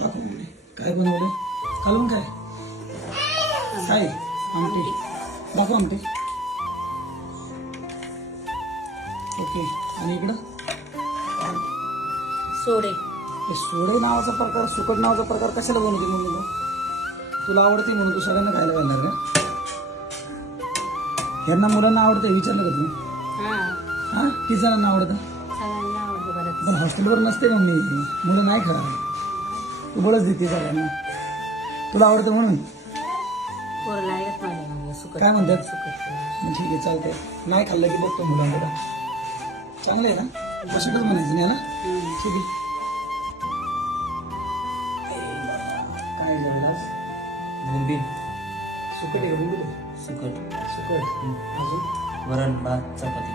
दाखव इकडे. काय बनवलंय? कालवण काय? काय? आमटे. दाखव आमटे. ओके. आणि इकडं? सोडे. हे सोडे नावाचा प्रकार सुकट नावाचा प्रकार कशाला बनवते म्हणून? तुला आवडते म्हणून तू सगळ्यांना खायला घालणार का? यांना मुलांना आवडतं विचारलं का तू हा. हा? किती जणांना आवडतं? बरं हॉस्टेलवर नसते का मी? मुलं नाही खा बळच देते सगळ्यांना. तुला आवडतं म्हणून? म्हणजे काय म्हणतात? ठीक आहे चालतंय. नाही खाल्लं की बघतो मुलांकडे चांगलं आहे ना? बसटच म्हणायचं नाही ना. ठीक आहे. काय झालं? बोंबील सुकट आहे का बोलू सुकट सुकट अजून? वरण भात चपाती.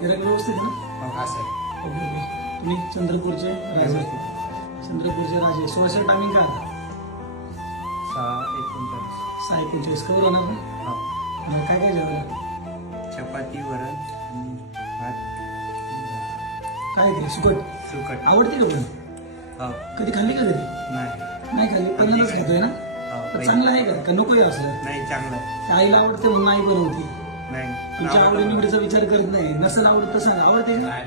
जरा व्यवस्थित ना? असं ओके ओके. तुम्ही चंद्रपूरचे राजे. चंद्रपूरचे राजे. सोळाशे टायमिंग काय? सहा एकोणचाळीस. सहा एकोणचाळीस. कवर होणार? ना हा. मग काय काय झालं? चपाती वरण आणि भात. काय ते सुकट? सुकट. आवडते का पण? हो. कधी खाल्ली का घरी नाही. नाही खाल्ली. पहिल्यांदाच खातोय ना? हो तर. चांगलं आहे का? का नकोय असं? नाही चांगलं. आहे. आईला आवडते म्हणून आई बनवते नाही. तुमच्या आवडलं आवडी मला. निवडीचा विचार करत नाही. नसेल आवडत तसं. आवडते का? आहे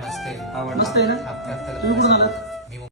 ना? तुम्ही कुठून आलात?